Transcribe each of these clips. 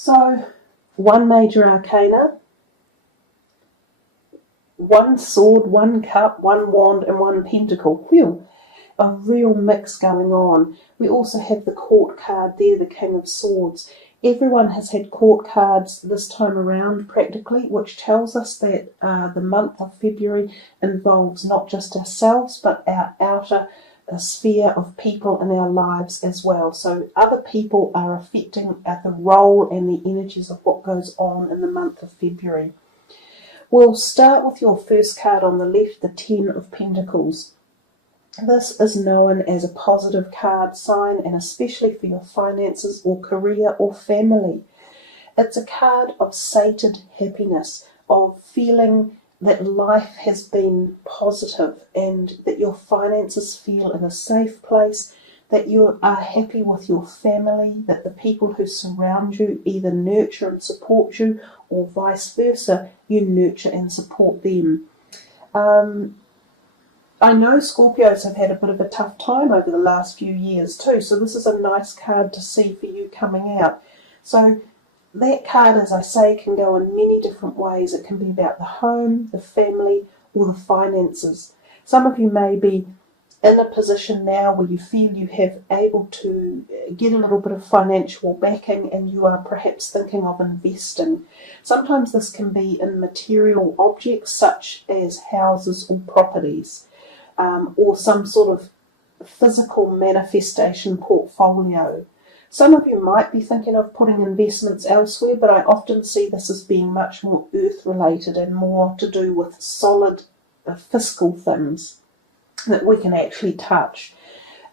So, one major arcana, one sword, one cup, one wand, and one pentacle. Whew, a real mix going on. We also have the court card there, the King of Swords. Everyone has had court cards this time around practically, which tells us that the month of February involves not just ourselves but our outer sphere of people in our lives as well. So other people are affecting the role and the energies of what goes on in the month of February. We'll start with your first card on the left, the Ten of Pentacles. This is known as a positive card sign, and especially for your finances or career or family. It's a card of sated happiness, of feeling that life has been positive and that your finances feel in a safe place, that you are happy with your family, that the people who surround you either nurture and support you, or vice versa, you nurture and support them. I know Scorpios have had a bit of a tough time over the last few years too, so this is a nice card to see for you coming out. So that card, as I say, can go in many different ways. It can be about the home, the family, or the finances. Some of you may be in a position now where you feel you have able to get a little bit of financial backing and you are perhaps thinking of investing. Sometimes this can be in material objects such as houses or properties. Or some sort of physical manifestation portfolio. Some of you might be thinking of putting investments elsewhere, but I often see this as being much more earth-related and more to do with solid fiscal things that we can actually touch.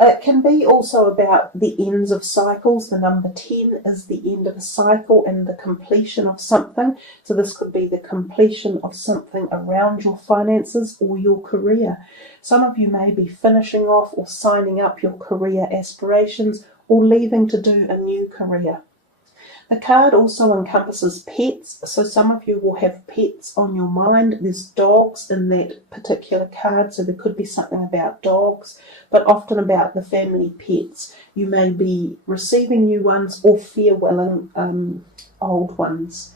It can be also about the ends of cycles. The number 10 is the end of a cycle and the completion of something. So this could be the completion of something around your finances or your career. Some of you may be finishing off or signing up your career aspirations or leaving to do a new career. The card also encompasses pets, so some of you will have pets on your mind. There's dogs in that particular card, so there could be something about dogs, but often about the family pets. You may be receiving new ones or farewelling old ones.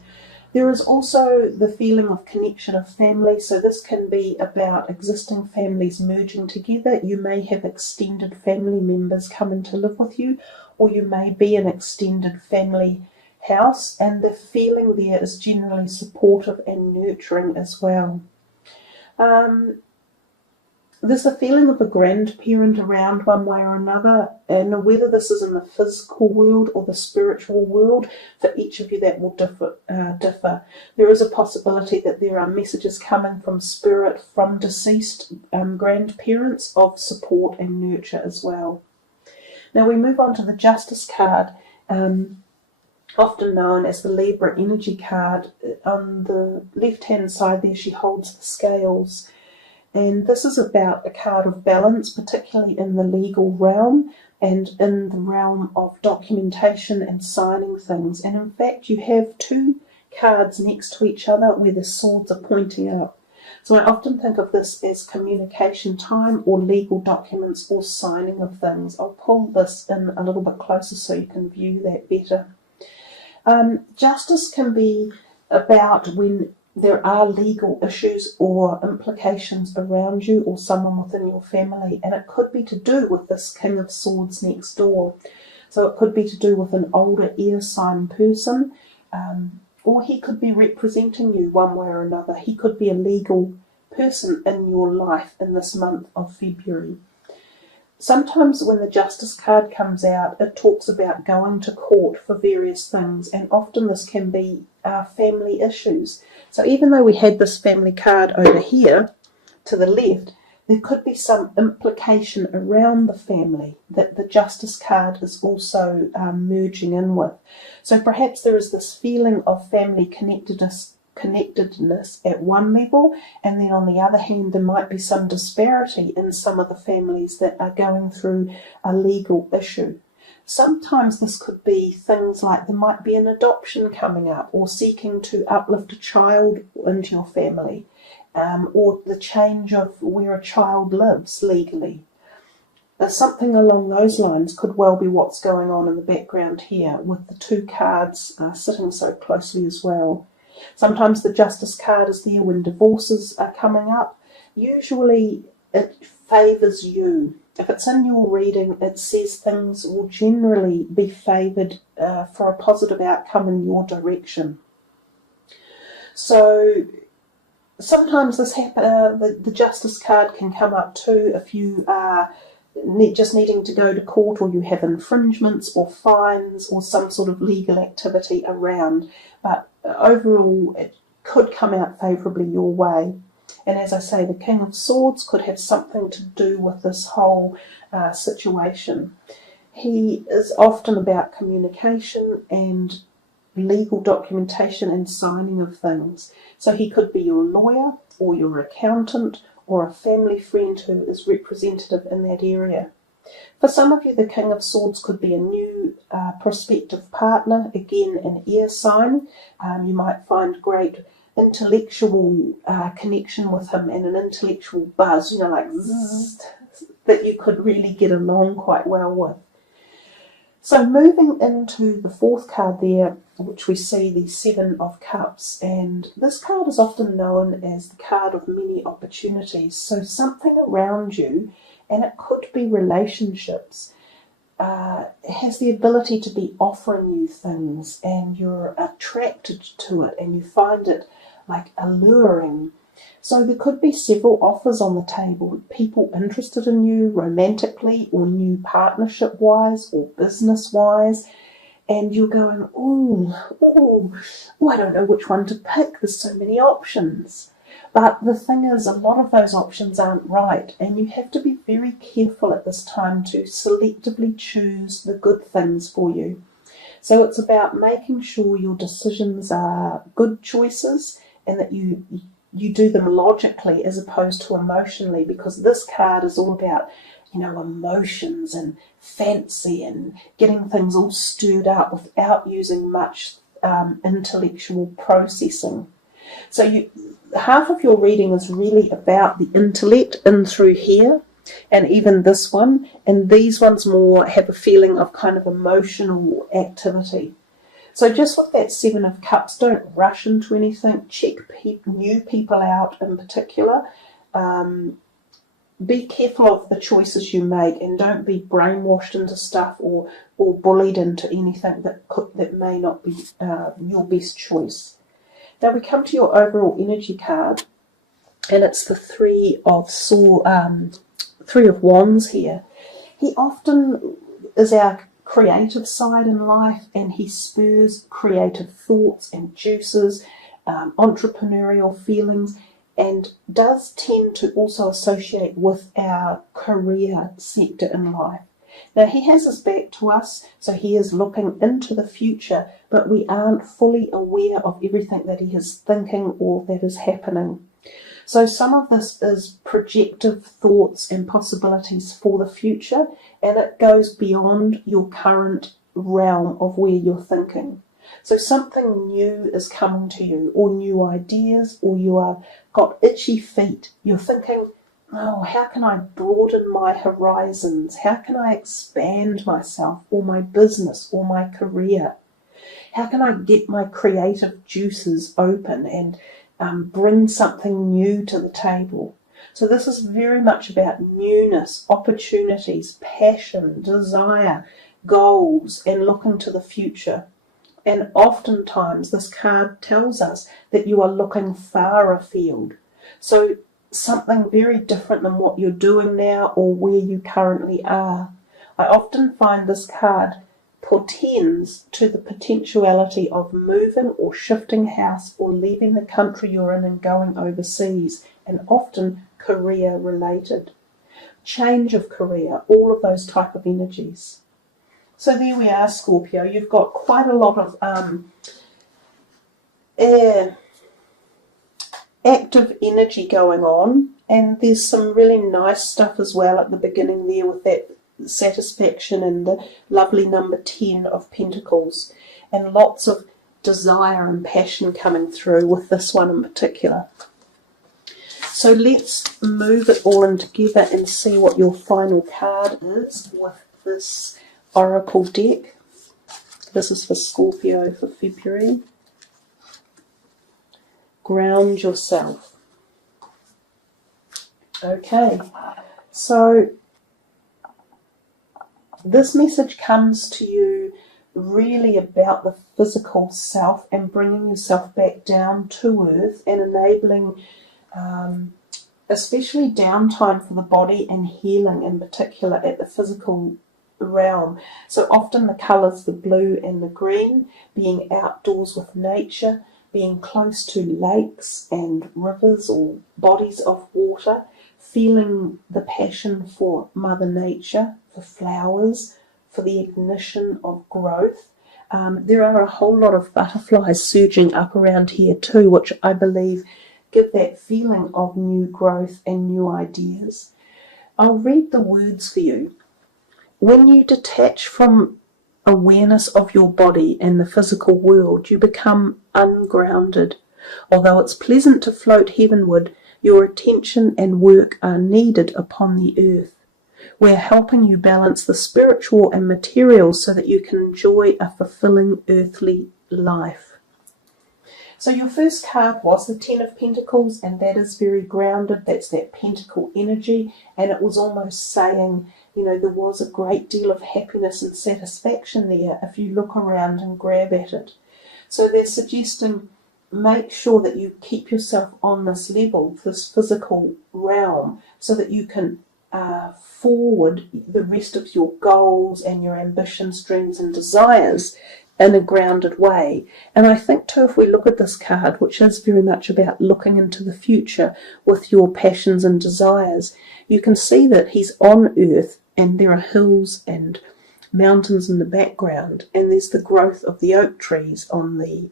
There is also the feeling of connection of family, so this can be about existing families merging together. You may have extended family members coming to live with you, or you may be an extended family house, and the feeling there is generally supportive and nurturing as well. There's a feeling of a grandparent around one way or another, and whether this is in the physical world or the spiritual world, for each of you that will differ. There is a possibility that there are messages coming from spirit, from deceased grandparents of support and nurture as well. Now we move on to the Justice card, often known as the Libra energy card. On the left-hand side there, she holds the scales. And this is about a card of balance, particularly in the legal realm and in the realm of documentation and signing things. And in fact, you have two cards next to each other where the swords are pointing up. So I often think of this as communication time or legal documents or signing of things. I'll pull this in a little bit closer so you can view that better. Justice can be about when there are legal issues or implications around you or someone within your family, and it could be to do with this King of Swords next door. So it could be to do with an older air sign person, or he could be representing you one way or another. He could be a legal person in your life in this month of February. Sometimes when the Justice card comes out, it talks about going to court for various things, and often this can be family issues. So even though we had this family card over here to the left, there could be some implication around the family that the Justice card is also merging in with. So perhaps there is this feeling of family connectedness at one level, and then on the other hand there might be some disparity in some of the families that are going through a legal issue. Sometimes this could be things like there might be an adoption coming up, or seeking to uplift a child into your family, or the change of where a child lives legally. something along those lines could well be what's going on in the background here, with the two cards sitting so closely as well. Sometimes the Justice card is there when divorces are coming up. Usually it favours you. If it's in your reading, it says things will generally be favoured for a positive outcome in your direction. So sometimes this the Justice card can come up too if you are just needing to go to court, or you have infringements or fines or some sort of legal activity around. But overall, it could come out favourably your way. And as I say, the King of Swords could have something to do with this whole situation. He is often about communication and legal documentation and signing of things. So he could be your lawyer or your accountant or a family friend who is representative in that area. For some of you, the King of Swords could be a new prospective partner, again an air sign. You might find great intellectual connection with him and an intellectual buzz, like zzz, that you could really get along quite well with. So moving into the fourth card there, which we see the Seven of Cups, and this card is often known as the card of many opportunities. So something around you, and it could be relationships, has the ability to be offering you things, and you're attracted to it and you find it like alluring. So there could be several offers on the table, people interested in you romantically or new partnership wise or business wise, and you're going, oh, I don't know which one to pick, there's so many options. But the thing is, a lot of those options aren't right, and you have to be very careful at this time to selectively choose the good things for you. So it's about making sure your decisions are good choices and that you do them logically as opposed to emotionally, because this card is all about, emotions and fancy and getting things all stirred up without using much intellectual processing. So half of your reading is really about the intellect in through here, and even this one, and these ones more have a feeling of kind of emotional activity. So just with that Seven of Cups, don't rush into anything. Check new people out in particular. Be careful of the choices you make, and don't be brainwashed into stuff or bullied into anything that may not be your best choice. Now we come to your overall energy card, and it's the Three of Wands here. He often is our creative side in life, and he spurs creative thoughts and juices, entrepreneurial feelings, and does tend to also associate with our career sector in life. Now he has his back to us, so he is looking into the future, but we aren't fully aware of everything that he is thinking or that is happening. So some of this is projective thoughts and possibilities for the future, and it goes beyond your current realm of where you're thinking. So something new is coming to you, or new ideas, or you are got itchy feet. You're thinking, how can I broaden my horizons? How can I expand myself or my business or my career? How can I get my creative juices open and bring something new to the table? So this is very much about newness, opportunities, passion, desire, goals, and looking to the future. And oftentimes this card tells us that you are looking far afield. So something very different than what you're doing now or where you currently are. I often find this card portends to the potentiality of moving or shifting house or leaving the country you're in and going overseas, and often career related. Change of career, all of those type of energies. So there we are, Scorpio. You've got quite a lot of active energy going on, and there's some really nice stuff as well at the beginning there with that satisfaction and the lovely number 10 of Pentacles, and lots of desire and passion coming through with this one in particular. So let's move it all in together and see what your final card is with this Oracle deck. This is for Scorpio for February. Ground yourself. Okay, so this message comes to you really about the physical self and bringing yourself back down to earth and enabling especially downtime for the body and healing in particular at the physical realm. So often the colours, the blue and the green, being outdoors with nature, being close to lakes and rivers or bodies of water, feeling the passion for Mother Nature, for flowers, for the ignition of growth. There are a whole lot of butterflies surging up around here too, which I believe give that feeling of new growth and new ideas. I'll read the words for you. When you detach from awareness of your body and the physical world, you become ungrounded. Although it's pleasant to float heavenward, your attention and work are needed upon the earth. We're helping you balance the spiritual and material so that you can enjoy a fulfilling earthly life. So your first card was the Ten of Pentacles, and that is very grounded. That's that pentacle energy, and it was almost saying, you know, there was a great deal of happiness and satisfaction there if you look around and grab at it. So they're suggesting make sure that you keep yourself on this level, this physical realm, so that you can forward the rest of your goals and your ambitions, dreams and desires in a grounded way. And I think too, if we look at this card, which is very much about looking into the future with your passions and desires, you can see that he's on earth and there are hills and mountains in the background, and there's the growth of the oak trees on the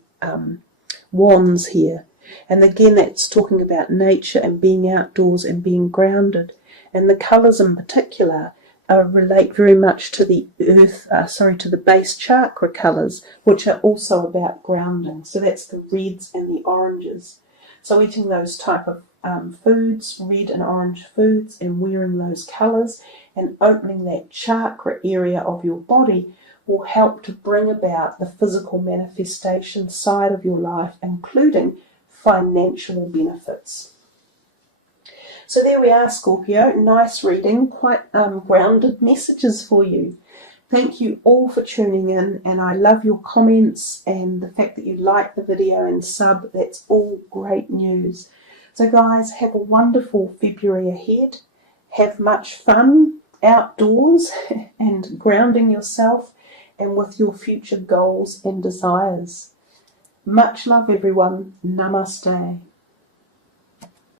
wands here. And again, that's talking about nature and being outdoors and being grounded. And the colours in particular relate very much to the to the base chakra colours, which are also about grounding. So that's the reds and the oranges. So eating those type of foods, red and orange foods, and wearing those colours and opening that chakra area of your body will help to bring about the physical manifestation side of your life, including financial benefits. So there we are, Scorpio. Nice reading, quite grounded messages for you. Thank you all for tuning in, and I love your comments and the fact that you like the video and sub. That's all great news. So guys, have a wonderful February ahead. Have much fun outdoors and grounding yourself and with your future goals and desires. Much love, everyone. Namaste.